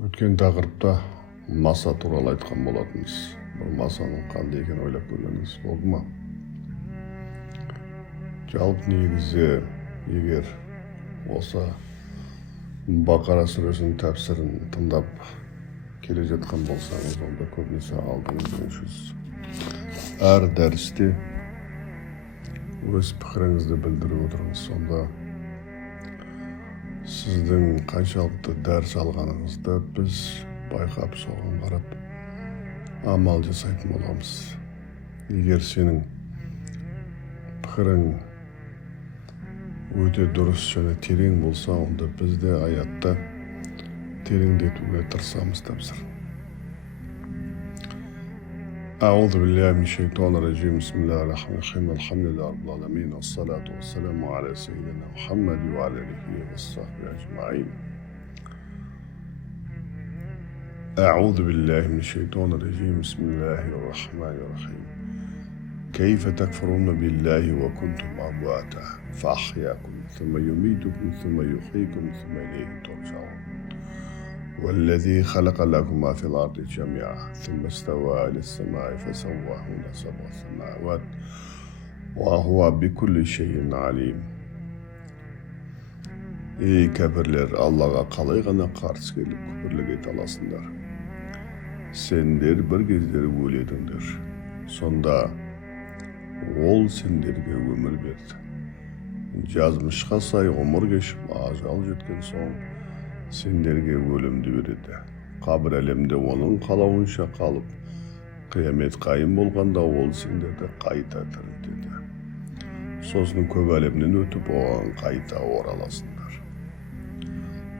Өткен тақырыпта маса туралы айтқан болатынбыз. Бұл масаның қандай екенін ойлап көргеніңіз болды ма? Жалпы негізі егер осы Бақара сүресінің тәпсірін тыңдап келе жатқан болсаңыз, онда көбінесе алдыңыз әр дәрісте өз пікіріңізді білдіріп отырыңыз. Сонда сіздің қаншалықты дәріс алғаныңызды біз байқап соған қарап амал жасайтын боламыз. Егер сенің пікірің өте дұрыс және терең болса, онда біз де аятта тереңдетуге тырысамыз тәпсір. أعوذ بالله من الشيطان الرجيم بسم الله الرحمن الرحيم الحمد لله رب العالمين والصلاة والسلام على سيدنا محمد وعلى آله وصحبه أجمعين. أعوذ بالله من الشيطان الرجيم بسم الله الرحمن الرحيم كيف تكفرون بالله وكنتم أمواتا فأحياكم ثم يميتكم ثم يحييكم ثم إليه ترجعون والذي خلق لكم ما في الأرض جميعا ثم استوى إلى السماء فسواهن سبع سماوات وهو بكل شيء عليم. Ey kafirler, Allah'a қалай ғана қарсы келіп күпірлік ете аласыңдар. Сендер бір кездері өледіңдер. Сонда ол сендерге өмір берді. Жазмышқа сай ғұмыр кешіп ажал жеткен соң сендерге өлімді береді. Қабір әлемде оның қалауынша қалып, қиямет қайым болғанда ол сендерді қайта тірілтеді. Сосын көп әлемнен өтіп оған қайта ораласыңдар.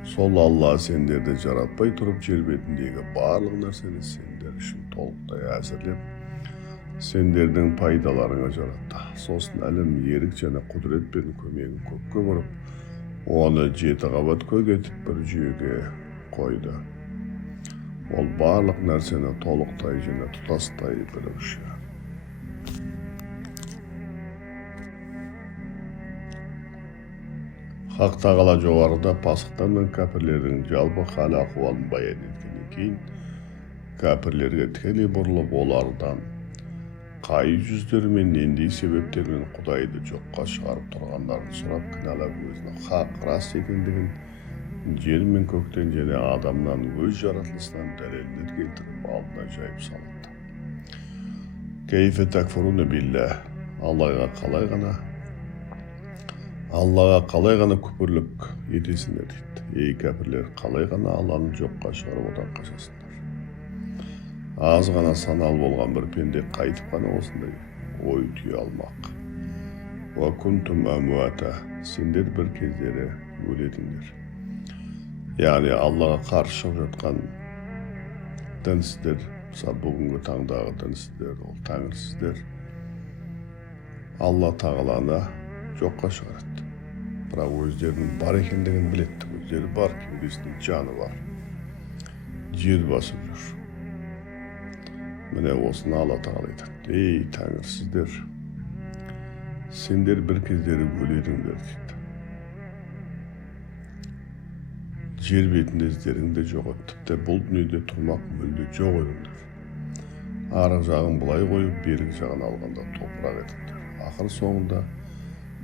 Сол Алла сендерді жаратпай тұрып жер бетіндегі барлық нәрсені сендер үшін толықтай әзірлеп, сендердің пайдаларыңа жаратты. Сосын әлем ерік және құдіретпен көмегін көкке бұрып, оны 7 қабат көкетіп бір жүйеге қойды. Ол барлық нәрсені толықтай және тұтастай білуші. Хақ тағала жоғарыда пасықтар мен кәпірлердің жалпы хал ахуалын баян еткеннен кейін, кәпірлерге тікелей бұрылып, олардан қай жүздер мен нендей себептермен Құдайды жоққа шығарып тұрғандарын сұрап, кінәлап өзінің хақ рас екендігін жер мен көктен және адамнан өз жаратылысынан дәлелдер келтіріп алдына жайып салады. Кейфе такфуруна биллах, Аллаға қалай ғана күпірлік етесіңдер дейді. Ей кәпірлер, қалай ғана Алланы жоққа шығарып одан қашасыңдар. Аз ғана санал болған бір пенде қайтып қана осындай ой түйе алмақ. Ва кунтум амуата, сендер бір кездері өлетіңдер. Яғни Аллаға қарсы шығып жатқан дінсіздер, мысалы бүгінгі таңдағы дінсіздер, ол тәңірсіздер, Алла тағаланы жоққа шығарады. Бірақ өздерінің бар екендігін біледі. Өздері бар, кеудесінің жаны бар. Жер басып жүр. Міне осыны Алла тағала айтады. Ей тәңірсіздер, сендер бір кездері өледіңдер дейді. Жер бетінде іздеріңді жоқ еді. Тіпті бұл дүниеде тұрмақ мүлде жоқ едіңдер. Арғы жағын былай қойып, бергі жағын алғанда топырақ едіңдер. Ақыр соңында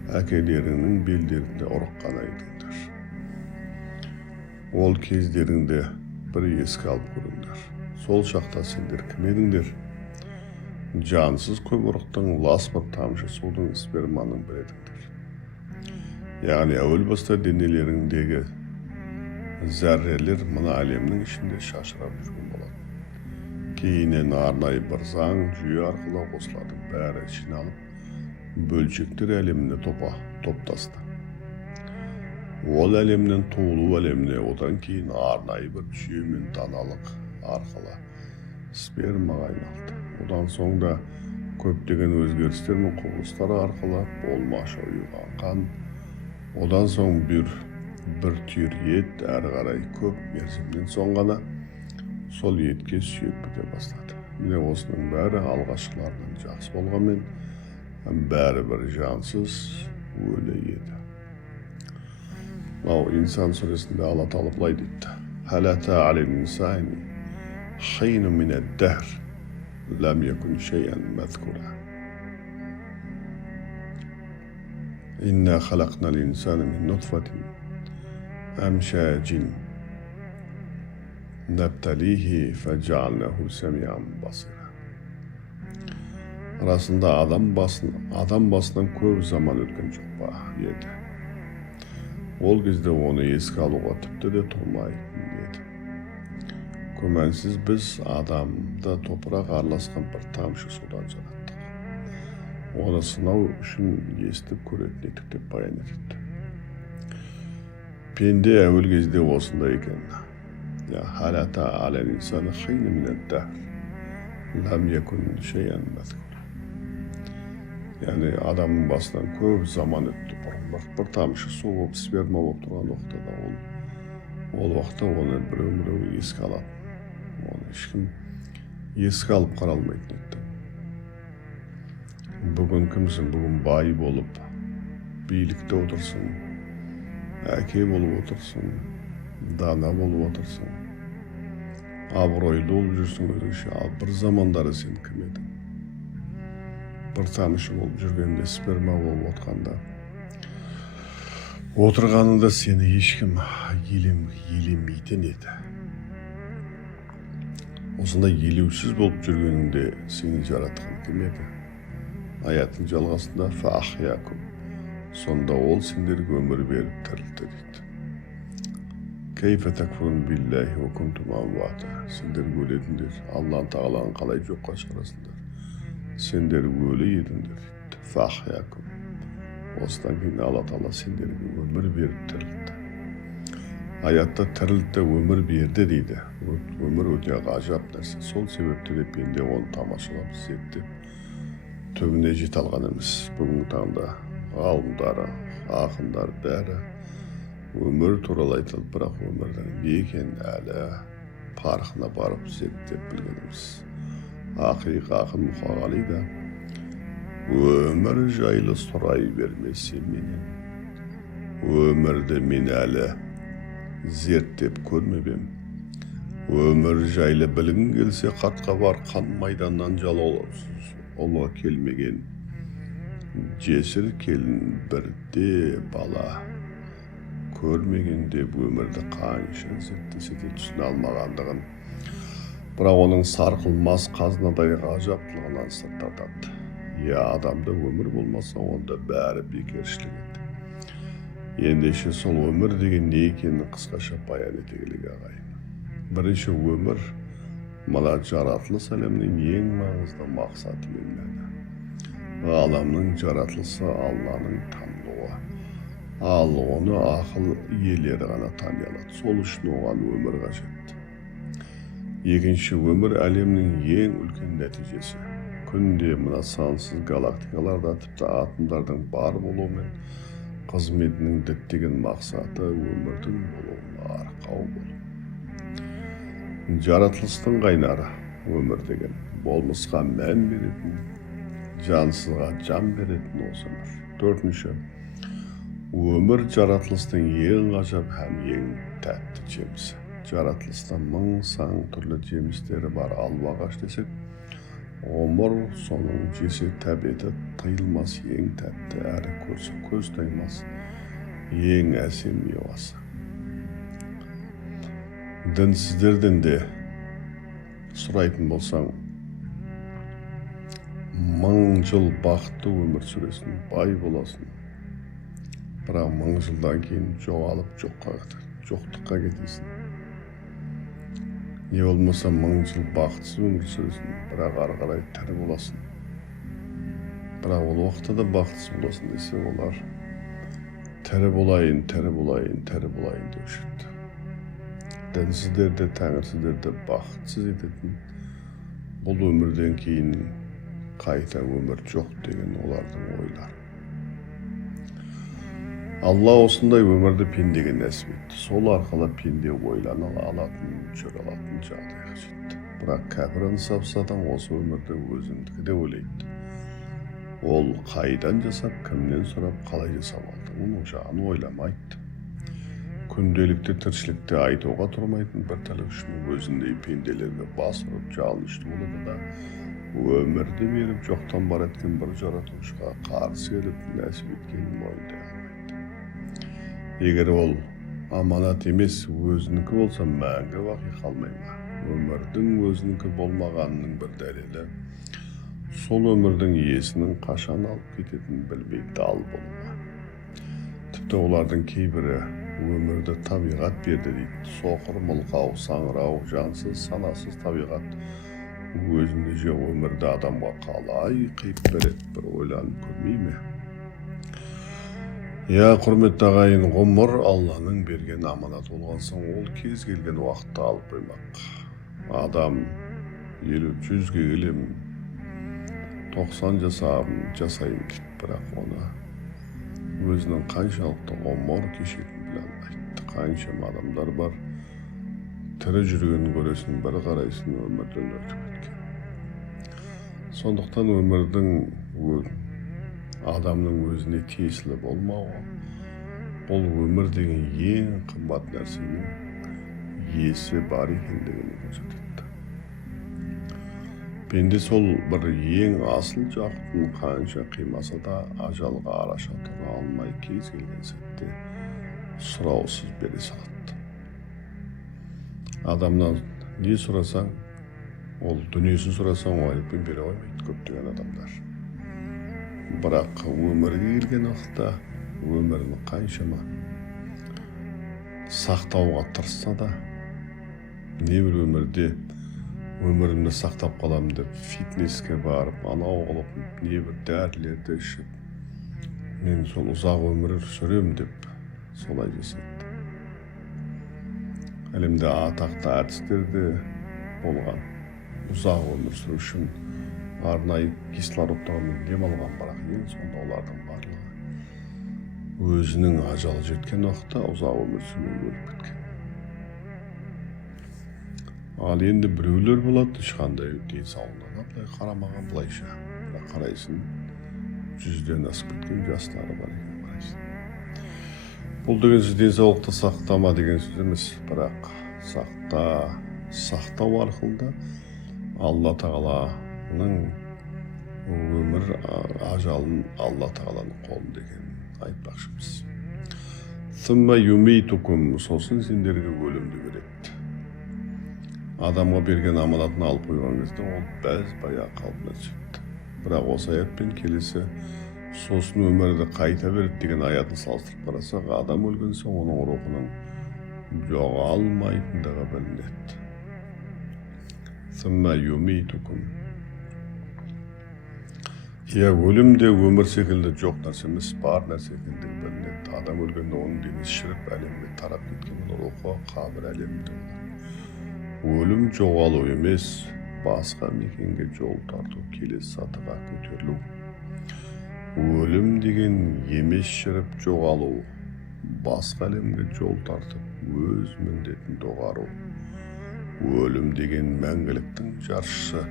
әкелеріңнің белдерінде ұрық қана едіңдер. Ол кездеріңді бір еске алып көріңдер. Сол шақта сендер кім едіңдер? Жансыз көп ұрықтың лас бір тамшы судың сперманың бір едіңдер. Яғни әуел баста денелеріңдегі зәррелер мына әлемнің ішінде шашырап жүрген болады. Кейіннен арнайы бір заң жүйе арқылы осылардың бәрі жиналып, бөлшектер әлеміне топтасты. Ол әлемнен туылу әлеміне, одан кейін арнайы бір жүйе мен даналық арқылы спермаға айналды. Одан соң да көптеген өзгерістер мен құбылыстар арқылы болмашы ұйыған қан. Одан соң бір түйір ет, әрі қарай көп мерзімнен соң ғана сол етке сүйек біте бастады. Міне осының бәрі алғашқылардан жақсы болғанмен, бәрі бір жансыз өлі еді. Мынау инсан сүресінде Алла тағала былай дейді: هل أتى على الإنسان حين من الدهر لم يكن شيئا مذكورا إنا خلقنا الإنسان من نطفة أمشاج نبتليه فجعلناه سميعا بصيرا. Arasında adam basından көп zaman өткен жоқ па еді. Ол кезде оны еске алуға тіпті де тұрмайтын еді. Күмәнсіз біз адамды топырақ араласқан бір тамшы судан жараттық. Оны сынау үшін естіп көретін едік деп баян етеді. Пенде әуел кезде осындай екен. Хал ата алал инсани хин минад дахр лам якун шейан мазкур. Yani adamın басынан көп zaman өтті. Bir тамшы су болып, сперма болып тұрған уақытта ол уақытта оны біреу еске алады. Оны ешкім еске алып қара алмайтын еді. Бүгін кімсің? Бүгін бай болып, билікте отырсың, әке болып отырсың, дана болып отырсың, абыройлы болып жүрсің өзіңше. Ал бір замандары сен кім едің? Bir тамшы болып жүргенде, сперма болып отқанда, отырғанында сені ешкім елемейтін еді. Осында елеусіз болып жүргеніңде сені жаратқан кім еді? Аятың жалғасында фахякум. Сонда ол сендерге өмір беріп тірілтті дейді. Кейфе такфурун биллахи ва кунтум амвата. Сендер өледіңдер, Аллах тағаланы қалай жоққа шығарасыңдар? Сендер өлі едіңдер дейді. Фахякум. Осыдан кейін Алла Тағала сендерге өмір беріп тірілтті. Аятта тірілтті, өмір берді дейді. Өмір өте ғажап нәрсе. Сол себепті де пенде оны тамашалап, зерттеп, түбіне жете алған емес. Бүгінгі таңда ғалымдары, ақындар бәрі өмір туралы айтылып, бірақ өмірдің не екенін әлі парқына барып зерттеп білген емес. Ақын Мұқағали да өмір жайлы сұрай бермесе менен, өмірді мен әлі зерттеп көрмепем. Өмір жайлы білгің келсе қартқа бар, қан майданнан жалаусыз ұлы келмеген жесір келін бірде бала көрмегенде өмірді қанша зерттесе де түсіне алмағандығын, бірақ оның сарқылмас қазынадай ғажаптылығынан сыр тартады. Адамда өмір болмаса, онда бәрі бекершілік еді. Ендеше сол өмір деген не екенін қысқаша баян ете келейік ағайын. Бірінші, өмір мына жаратылыс әлемінің ең маңызды мақсаты мен мәні. Ғаламның жаратылысы Алланың танылуы. Ал оны ақыл иелері ғана тани алады. Сол үшін оған өмір қажет. Екінші, өмір әлемнің ең үлкен нәтижесі. Күнде мына сансыз галактикаларда, тіпті атомдардың бар болуы мен қызметінің діттеген мақсаты өмірдің болуына арқау болу. Жаратылыстың қайнары өмір деген, болмысқа мән беретін, жансызға жан беретін осы өмір. Төртінші, өмір жаратылыстың ең ғажап һәм ең тәтті жемісі. Жаратылыста мың сан түрлі жемістері бар. Алма ағаш десек, ғұмыр соның жесе тәбеті тыйылмас ең тәтті, әрі көрсе көз таймас ең әсем мевасы. Дінсіздерден де сұрайтын болсаң, 1000 жыл бақытты өмір сүресің, бай боласың. Бірақ 1000 жылдан кейін жоғалып жоқтыққа кетесің. Не болмаса 1000 жыл бақытсыз өмір сүресің, бірақ ары қарай тірі боласың. Бірақ ол уақытта да бақытсыз боласың десе, олар тірі болайын деуші еді. Дінсіздерді, тәңірсіздерді бақытсыз ететін, бұл өмірден кейін қайта өмір жоқ деген олардың ойлары. Алла осындай өмірді пендеге нәсіп етті. Сол арқылы пенде ойлана алатын, жүре алатын жағдайға жетті. Бірақ кәпір ынсапсыздан осы өмірді өзіндікі де ойлайды. Ол қайдан жасап, кімнен сұрап, қалай жасап алды, оның жағын ойламайды. Күнделікті тіршілікте айтуға тұрмайтын бір тірлікшінің өзіндей пенделерге басырып жалынышты болады да, өмірді беріп жоқтан бар еткен бір жаратушыға қарсы келіп нәсіп еткенін мойындай алмайды. Егер ол аманат емес, өзінікі болса, мәңгі бақи қалмай ма? Өмірдің өзінікі болмағанының бір дәлелі, сол өмірдің иесінің қашан алып кететінін білмей дал болуға. Тіпті олардың кейбірі өмірді табиғат берді дейді. Соқыр, мылқау, саңырау, жансыз, санасыз табиғат өзінде же өмірді адамға қалай қиып береді, бір ойланып көрмей ме? Құрметті ағайын, ғұмыр Алланың берген аманат болған соң, ол кез келген уақытта алып қоймақ. Адам 50-100-ге келем, 90 жасайым дейді, бірақ оны өзінің қаншалықты ғұмыр кешетінін біле алмайды. Қаншама адамдар бар, тірі жүргенін көресің, бір қарайсың, өмірден өтіп кеткен. Сондықтан өмірдің адамның өзіне тиесілі болмауы, ол өмір деген ең қымбат нәрсенің иесі бар екендігін көрсетеді. Пенде сол бір ең асыл жақытын қанша қимаса да ажалға араша тұра алмай кез келген сәтте сұраусыз бере салады. Адамнан не сұрасаң, ол дүниесін сұрасаң оңайлықпен бере қоймайды көптеген адамдар. Бірақ өмірге келген уақытта өмірін қаншама сақтауға тырысса да, небір өмірімді сақтап қалам деп фитнеске барып, анау қылып, небір дәрілерді ішіп, мен сол ұзақ өмір сүрем деп солай жасайды. Әлемде атақты әртістерде болған ұзақ өмір сүру үшін арнайы кислородтармен дем алған, бірақ ең сонда олардың барлығы өзінің ажалы жеткен уақытта ұзақ өмір сүрмей өліп кеткен. Ал енді біреулер болады, ешқандай денсаулығына былай қарамаған, былайша. Бірақ қарайсың, 100-ден асып кеткен жастары бар екен, қарайсың. Бұл деген сөз денсаулықты сақтама деген сөз емес, бірақ сақтау арқылы да Алла Тағаланың өмір ажалын Алла Тағаланың қолында екенін айтпақшымыз. Сумма юмитукум, сосын сендерге өлімді береді. Адамға берген аманатын алып қойған кезде ол бәз-бая қалпына түседі. Бірақ осы аятпен келесі сосын өмірді қайта береді деген аятын салыстырып қарасақ, адам өлген соң оның рухының жоғалмайтындығы білінеді. Сумма юмитукум. Өлім де өмір секілді жоқ нәрсе емес, бар нәрсе екендігі білінеді. Адам өлгенде оның денесі шіріп әлемге тарап кеткен, рухы қабір әлемінде болады. Өлім жоғалу емес, басқа мекенге жол тарту, келесі сатыға көтерілу. Өлім деген емес шіріп жоғалу, басқа әлемге жол тартып, өз міндетін доғару. Өлім деген мәңгіліктің жаршысы,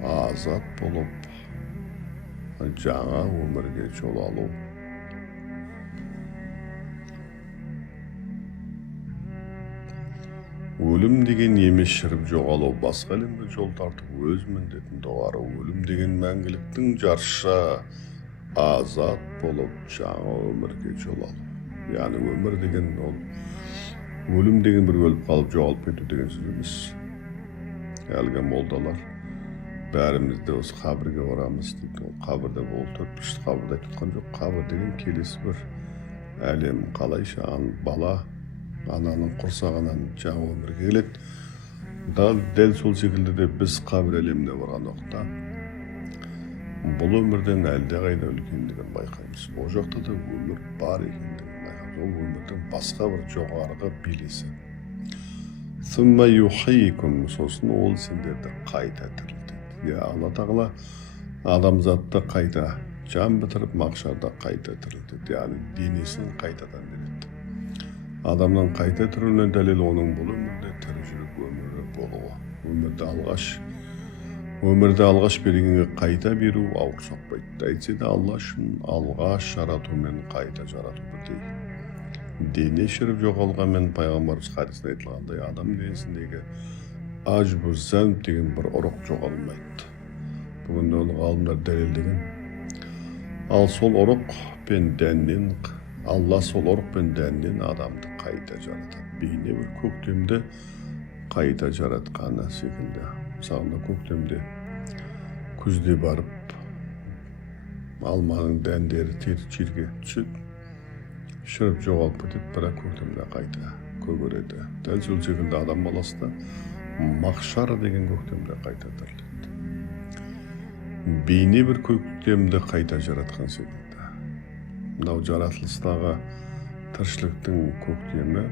азат болып, жаңа өмірге жол алу. Өлім деген емес шіріп жоғалу, басқа әлемге жол тартып, өз міндетін доғару. Өлім деген мәңгіліктің жаршысы, азат болып, жаңа өмірге жол алу. Яғни өмір деген ол, өлім деген бір өліп қалып жоғалып кету деген сөз емес. Әлгі молдалар бәрімізде осы қабірге барамыз дейді. Ол қабірде ол 4-5 қабірде айтқан жоқ. Қабір деген келесі бір әлем, қалайша бала ананың құрсағынан жаңа өмірге келеді. Дәл сол секілді де біз қабір әлеміне барған уақытта бұл өмірден әлдеқайда үлкендігін байқаймыз. Ол жақта да өмір бар екендігін байқаймыз. Ол өмірдің басқа бір жоғарғы белесі. Сумма юхийкум, сосын ол сендерді қайта тірілтеді. Алла Тағала адамзатты қайта жан бітіріп, мақшарда қайта тірілтеді. Яғни денесін қайтадан береді. Адамнан қайта тірілуіне дәлел оның бұл өмірде тірі жүріп өмірі болуы. Өмірді алғаш бергенге қайта беру ауыр соқпайды. Әйтсе де Алла үшін алғаш жарату мен қайта жарату бірдей. Дене шіріп жоғалғанмен пайғамбарымыз хадисінде айтылғандай адам денесіндегі ажбу зәмб деген бір ұрық жоғалмайды. Бүгін оны ғалымдар дәлелдеген. Ал сол ұрық пен дәннен адамды қайта жаратады. Бейне бір көктемді қайта жаратқаны секілді. Мысалында көктемде күзде барып алманың дәндері жерге түседі, шіріп жоғалып кетеді, бірақ көктемде қайта көгереді. Дәл сол секілді адам баласы да мақшар деген көктемде қайта тіріледі. Бейне бір көктемді қайта жаратқан секілді. Мынау жаратылыстағы тіршіліктің көктемі,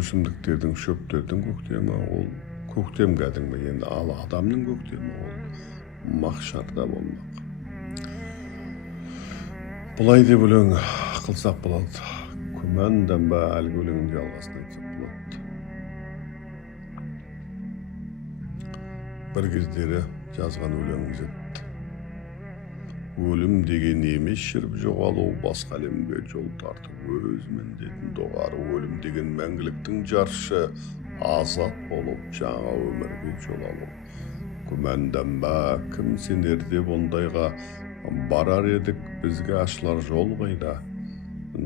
өсімдіктердің, шөптердің көктемі, ол көктем кәдімгі. Енді ал адамның көктемі ол мақшарда болмақ. Бұлай деп өлең қылсақ болады. Күмәнданба, әлгі өлеңін жалғасын айтсақ болады. Бір кездері жазған өлеңім жетті. Өлім деген емес шіріп жоғалу, басқа әлемге жол тарту, өз міндетін доғару. Өлім деген мәңгіліктің жаршы, азат болып жаңа өмірге жол алу. Күмәнданба, кім сенерде бұндайға, барар едік бізге ашылар жол қайда.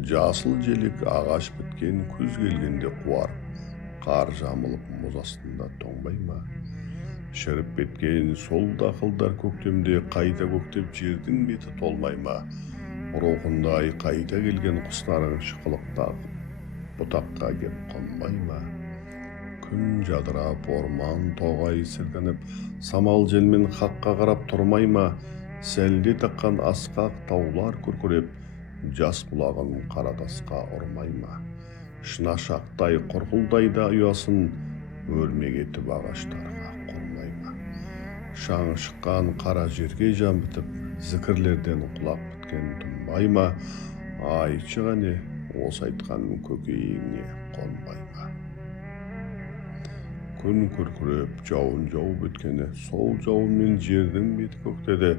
Жасыл желек ағаш біткен, күз келгенде қуар, қар жамылып мұз астында тоңбай ма? Шіріп кеткен сол дақылдар көктемде қайта көктеп жердің беті толмай ма? Рухындай қайта келген құстарың шықылықтағы бұтаққа кеп қонбай ма? Күн жадырап, орман тоғай сілкініп, самал желмен хаққа қарап тұрмай ма? Сәлде таққан асқақ таулар күркіреп, жас бұлағын қарадасқа ұрмай ма? Шынашақтай құрқылдайда ұясын, өрмек етіп ағаштарға құрмай ма? Шаң шыққан қара жерге жан бітіп, зікірлерден құлақ біткен тұнбай ма? Айтшы ғане, осы айтқаным көкейіңе қонбай ма? Күн күркіреп, жауын жауып өткені, сол жауынмен жердің беті көктеді.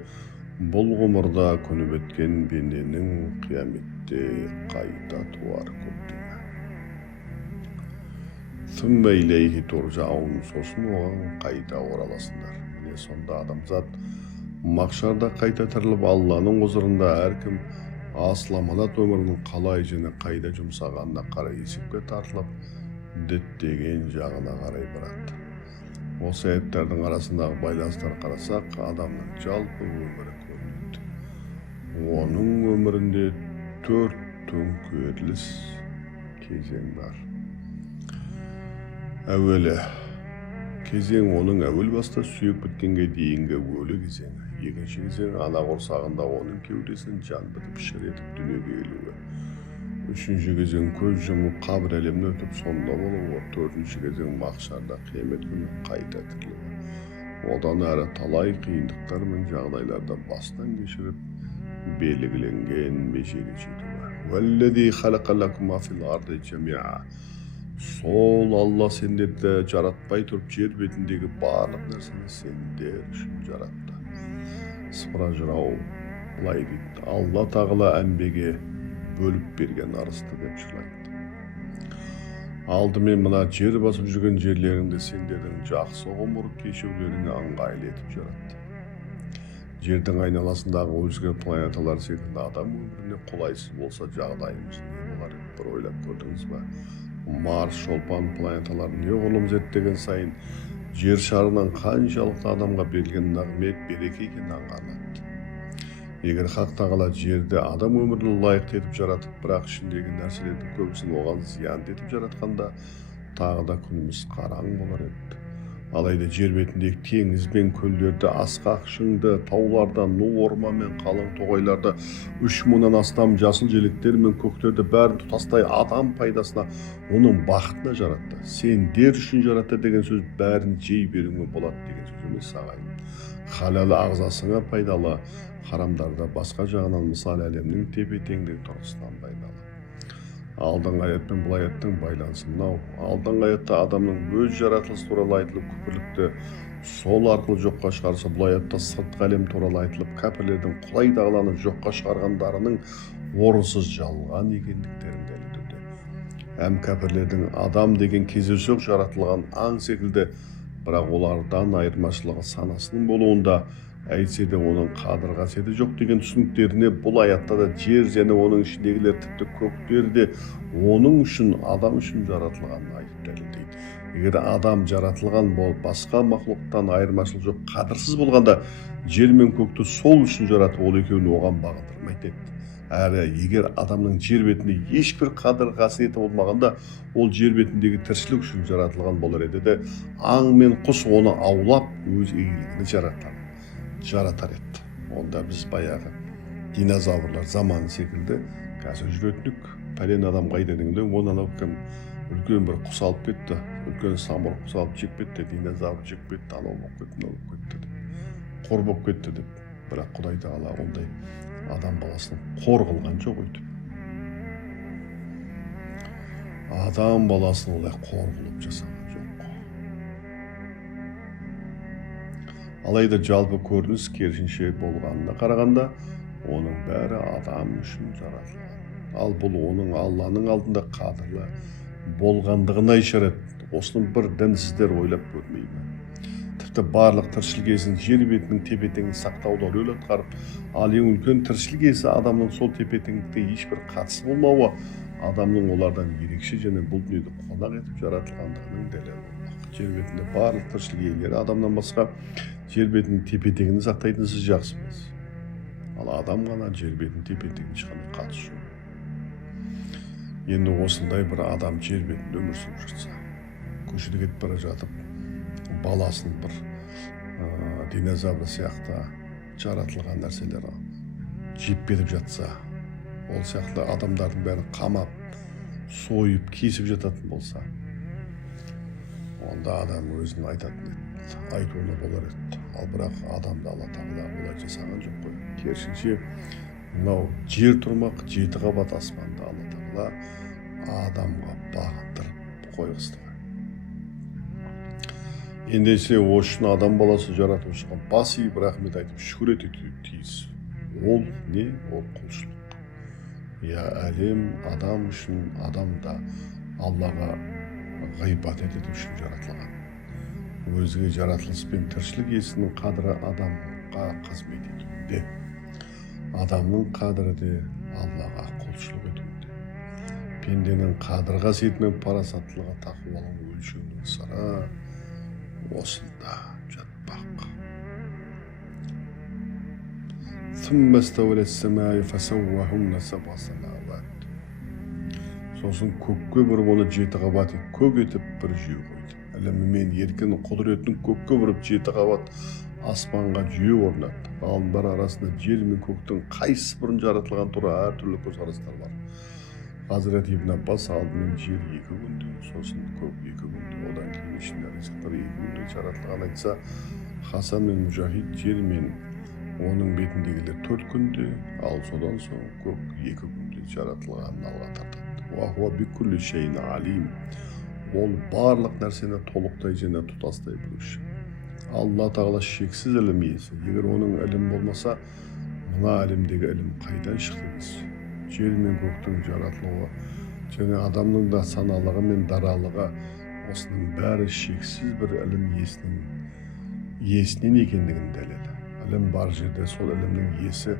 Бұл ғұмырда күні біткен пенденің қияметте қайта туар көктемі. Сүммә илейхи туржаун, сосын оған қайта ораласыңдар. Міне сонда адамзат мақшарда қайта тіріліп, Алланың хұзырында әркім асыл аманат өмірінің қалай және қайда жұмсағанына қарай есепке тартылып, діттеген жағына қарай барады. Осы аяттердің арасындағы байланыстар қарасақ, адамның жалпы өмірі көрінеді. Оның өмірінде 4 төңкеріліс кезең бар. Әуелі кезең оның әуел баста сүйек біткенге дейінгі өлі кезеңі. Екінші кезең ана құрсағында оның кеудесін жан бітіп шыр етіп дүниеге келуі. Үшінші кезең көз жұмып қабір әлемін өтіп сонда болуы. Төртінші кезең мақшарда қиямет күні қайта тірілуі. Одан әрі талай қиындықтар мен жағдайларда бастан кешіріп белгіленген межеге жетуі. Валлази халақа лакум ма фил арди жамиа. Сол Алла сендерді жаратпай тұрып жер бетіндегі барлық нәрсені сендер үшін жаратты. Сыпыра жырау былай дейді: Алла тағала әмбеге бөліп берген арысты деп жылайды. Алдымен мына жер басып жүрген жерлеріңді сендердің жақсы ғұмыр кешулеріне ыңғайлы етіп жаратты. Жердің айналасындағы өзге планеталар секілді адам өміріне қолайсыз болса жағдайымыз не болар? Бір ойлап көрдіңіз ба? Марс, шолпан планеталар неғұрлым зерттеген сайын жер шарынан қаншалықты адамға берілген нығмет, береке екенін аңғарылады. Егер Хақ тағала жерді адам өміріне лайықты етіп жаратып, бірақ ішіндегі нәрселердің көбісін оған зиян етіп жаратқанда, тағы да күніміз қараң болар еді. Алайда жер бетіндегі теңіз бен көлдерді, асқақ шыңды, тауларда, ну орман мен қалың тоғайларды, 3000-нан астам жасыл желектер мен көктерді бәрін тұтастай адам пайдасына, оның бақытына жаратты. Сендер үшін жаратты деген сөз бәрін жей беруіңе болады деген сөз емес ағайын. Халал ағзасыңа пайдалы, харамдарда басқа жағынан мысал әлемнің тепе-теңдігі тұрғысынан пайдалы. Алдыңғы аят пен бұл аяттың байланысы мынау. Алдыңғы аятта адамның өз жаратылысы туралы айтылып, күпірлікті сол арқылы жоққа шығарса, бұл аятта сыртқы әлем туралы айтылып, кәпірлердің Құдай тағаланы жоққа шығарғандарының орынсыз жалған екендіктерін дәлелдеуде. Әм кәпірлердің адам деген кездейсоқ жаратылған аң секілді, бірақ олардан айырмашылығы санасының болуында, әйтсе де оның қадір қасиеті жоқ деген түсініктеріне бұл аятта да жер және оның ішіндегілер тіпті көктер де оның үшін, адам үшін жаратылғанын айтып дәлелдейді. Егер адам жаратылған болып басқа мақлұқтан айырмашылық жоқ қадірсіз болғанда, жер мен көкті сол үшін жаратып, ол екеуін оған бағындырмайды еді. Әрі егер адамның жер бетінде ешбір қадір қасиеті болмағанда, ол жер бетіндегі тіршілік үшін жаратылған болар еді де, аң мен құс оны аулап өз игілігіне жаратар еді. Онда біз баяғы динозаврлар заманы секілді қазір жүретінік. Пәлен адам қайда дегенде, оны анау кім үлкен бір құс алып кетті, үлкен самұрық құс алып жеп кетті, динозавр жеп кетті, анау болып кетті, мынау болып кетті деп, қор болып кетті деп. Бірақ Құдай тағала ондай адам баласын қор қылған жоқ өйтіп. Адам баласын олай қор қылып жасаған жоқ. Алайда жалпы көрініс керісінше болғанына қарағанда, оның бәрі адам үшін жаратылған. Ал бұл оның Алланың алдында қадірлі болғандығына ишарат. Осының бір дінсіздер ойлап көрмей ме? Тіпті барлық тіршілік иесінің жер бетінің тепе-теңдігін сақтауда рөл атқарып, ал ең үлкен тіршілік иесі адамның сол тепе-теңдікте ешбір қатысы болмауы, адамның олардан ерекше және бұл дүниеде қонақ етіп жаратылғандығының дәлелі болмақ. Жер бетінде барлық тіршілік иелері адамнан басқа жер бетінің тепе-теңдігін сақтайтын сіз жақсы білесіз. Ал адам ғана жер бетінің тепе-теңдігіне ешқандай қатысы жоқ. Енді осындай бір адам жер бетінде өмір сүріп жатса, көшеде кетіп бара жатып, баласын бір динозавр сияқты жаратылған нәрселер жеп кетіп жатса, ол сияқты адамдардың бәрін қамап, сойып, кесіп жататын болса, онда адам өзін айтатын еді, айтуына болар еді. Ал бірақ адамды Алла тағала олай жасаған жоқ қой. Керісінше, мынау жер тұрмақ, 7 қабат аспанды Алла тағала адамға бағындырып қойғызды. Ендеше үшін адам баласы жаратушыға бас иіп рахмет айтып шүкір етуге тиіс. Ол не? Ол құлшылық. Я әлем адам үшін, адам да Аллаға ғибадат ету үшін жаратылған. Өзге жаратылыс пен тіршілік иесінің қадірі адамға қызмет етуде. Адамның қадірі де Аллаға құлшылық етуде. Пенденің қадір қасиеті мен парасаттылығы тақуалығының өлшеуінің сыры осында жатпақ. Сосын көкке бұрып оны 7 қабат көк етіп бір жүйе қойды. Әлемі мен еркін құдіретін көкке бұрып 7 қабат аспанға жүйе орнатты. Ғалымдар арасында жер мен көктің қайсысы бұрын жаратылған туралы әртүрлі көзқарастар бар. Хазірет Ибн Аббас алдымен жер 2 күнде, сосын көк 2 күнде, одан кейін ішінде ризықтар 2 күнде жаратылған айтса, Хасан мен Мужахид жер мен оның бетіндегілер 4 күнде, ал содан соң көк 2 күнде жаратылғанын алға тартады. Уахуа бикулли шейін алим. Ол барлық нәрсені толықтай және тұтастай білуші. Алла тағала шексіз ілім иесі. Егер оның ілім болмаса, мына әлемдегі ілім қайдан шықты біз? Жер мен көктің жаратылуы және адамның да саналығы мен даралығы, осының бәрі шексіз бір ілім иесінен екендігін дәлелі. Ілім бар жерде сол ілімнің иесі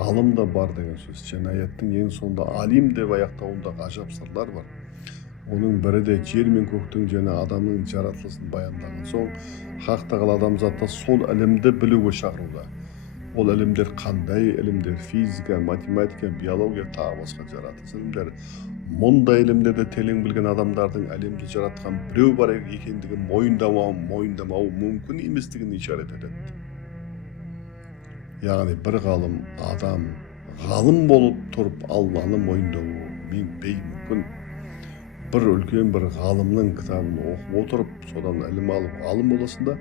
ғалым да бар деген сөз. Және аяттың ең соңында алим деп аяқтауында ғажап сырлар бар. Оның бірі де жер мен көктің және адамның жаратылысын баяндаған соң, Хақ тағала адамзатты сол ілімді білуге шақыруда. Ол ілімдер қандай ілімдер? Физика, математика, биология, тағы басқа жаратылыс ілімдері. Мұндай ілімдерді терең білген адамдардың әлемді жаратқан біреу бар екендігін мойындамау мүмкін еместігін ишарат етеді. Яғни бір ғалым адам ғалым болып тұрып Алланы мойындауы беймүмкін. Бір үлкен бір ғалымның кітабын оқып отырып, содан ілім алып ғалым боласында,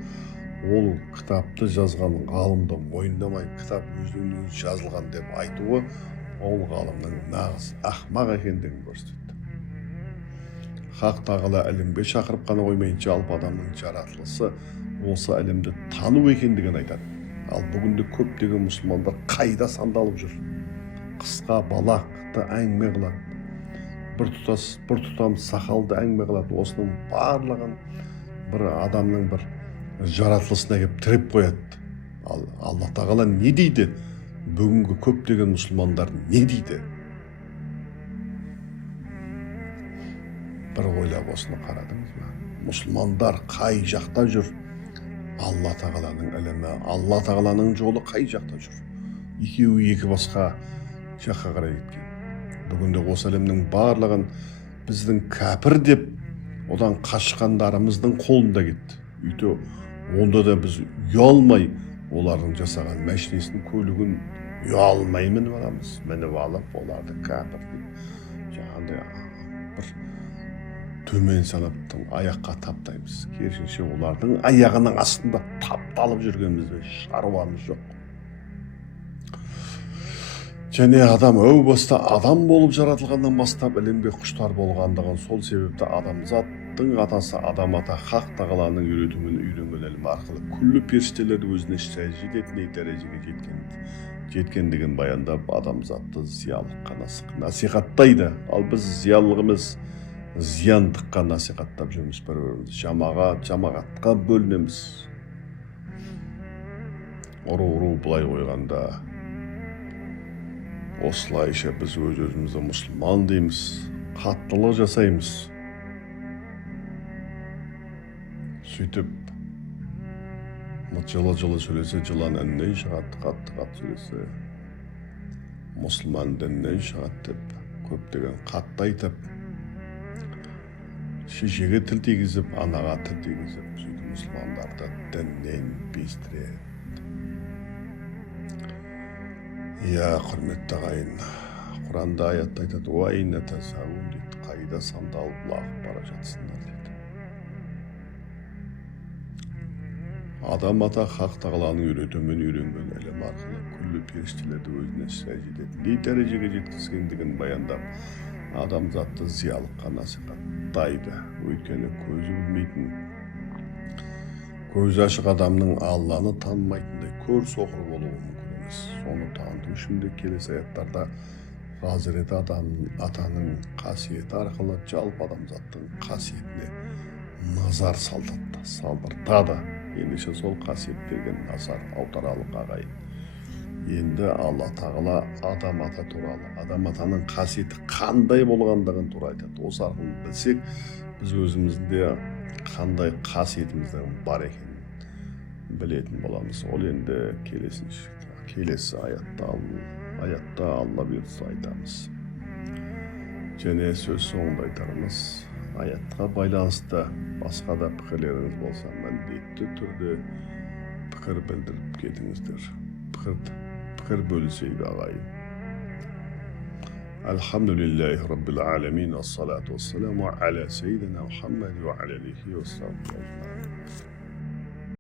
ол кітапты жазған ғалымды мойындамай, кітап өзінен жазылған деп айтуы, ол ғалымның нағыз ақмақ екендігін көрсетеді. Хақ тағала ілімге шақырып қана қоймай, жалпы адамның жаратылысы осы ілімді тану екендігін айтады. Ал бүгінде көптеген мұсылмандар қайда сандалып жүр? қысқа балақты әңгіме қылады, бір тұтам сақалды әңгіме қылады. Осының барлығын бір адамның бір жаратылысына келіп тіреп қояды. Ал Алла тағала не дейді? Бүгінгі көптеген мұсылмандар не дейді? Бір ойлап осыны қарадыңыз ба? Мұсылмандар қай жақта жүр? Алла тағаланың ілімі, Алла тағаланың жолы қай жақта жүр? Екеуі екі басқа жаққа қарай кеткен. Бүгінде осы әлемнің барлығын біздің кәпір деп одан қашқандарымыздың қолында кетті. Үйте онда да біз ұялмай олардың жасаған мәшинесін, көлігін ұялмай мініп аламыз. Мініп алып оларды кәпір деп жаңағындай бір төмен санаптың аяққа таптаймыз. Керісінше олардың аяғының астында тапталып жүргенімізде шаруамыз жоқ. Және адам әу баста адам болып жаратылғаннан бастап ілімге құштар болғандығын, сол себепті адамзаттың атасы Адам ата Хақ тағаланың үйретуімен үйренген ілім арқылы күллі періштелер өзіне сәжде ететіндей дәрежеге жеткендігін баяндап, адамзатты зиялылыққа насихаттайды. Ал біз зиялылығымыз зияндыққа насихаттап жүрміз, бір-біріміз жамағатқа бөлінеміз. Ұру былай қойғанда, осылайша біз өз-өзімізді мұсылман дейміз, қаттылық жасаймыз. Сөйтіп, жылы сөйлесе жылан іннен шығады, қатты сөйлесе мұсылман діннен шығады деп, көптеген қатты айтып, шешеге тіл тигізіп, анаға тіл тигізіп, сөйтіп мұсылмандарды діннен бездіреді. Я, құрметті ағайын, Құранда аятта айтады, уайна тасауын дейді, қайда сандалып лағып бара жатсыңдар дейді. Адам ата Хақ тағаланың үйретуімен үйренген ілім арқылы күллі періштелерді өзіне сәжде ететіндей дәрежеге жеткізгендігін баяндап, адамзатты зиялылыққа насихаттайды. Өйткені көзі білмейтін, көзі ашық адамның Алланы танымайтындай көр соқыр болуы мүмкін. Соны таныту үшін де келесі аяттарда Хазіреті атаның қасиеті арқылы жалпы адамзаттың қасиетіне назар салдыртады. Ендеше сол қасиеттерге назар аударалық ағайын. Енді Алла тағала Адам ата туралы, Адам атаның қасиеті қандай болғандығын туралы айтады. Осы арқылы білсек, біз өзімізде қандай қасиетіміздің бар екенін білетін боламыз. Ол енді келесі аятта Алла бұйыртса айтамыз. Және сөз соңында айтарымыз, аятқа байланысты басқа да пікірлеріңіз болса, міндетті түрде пікір білдіріп кетіңіздер. Пікір бөлісейік ағайын. Алхамдулиллахи раббил аламин, ассалату вассаламу аля сейдина Мухаммад ва аля алихи ва сахбихи ажмаин.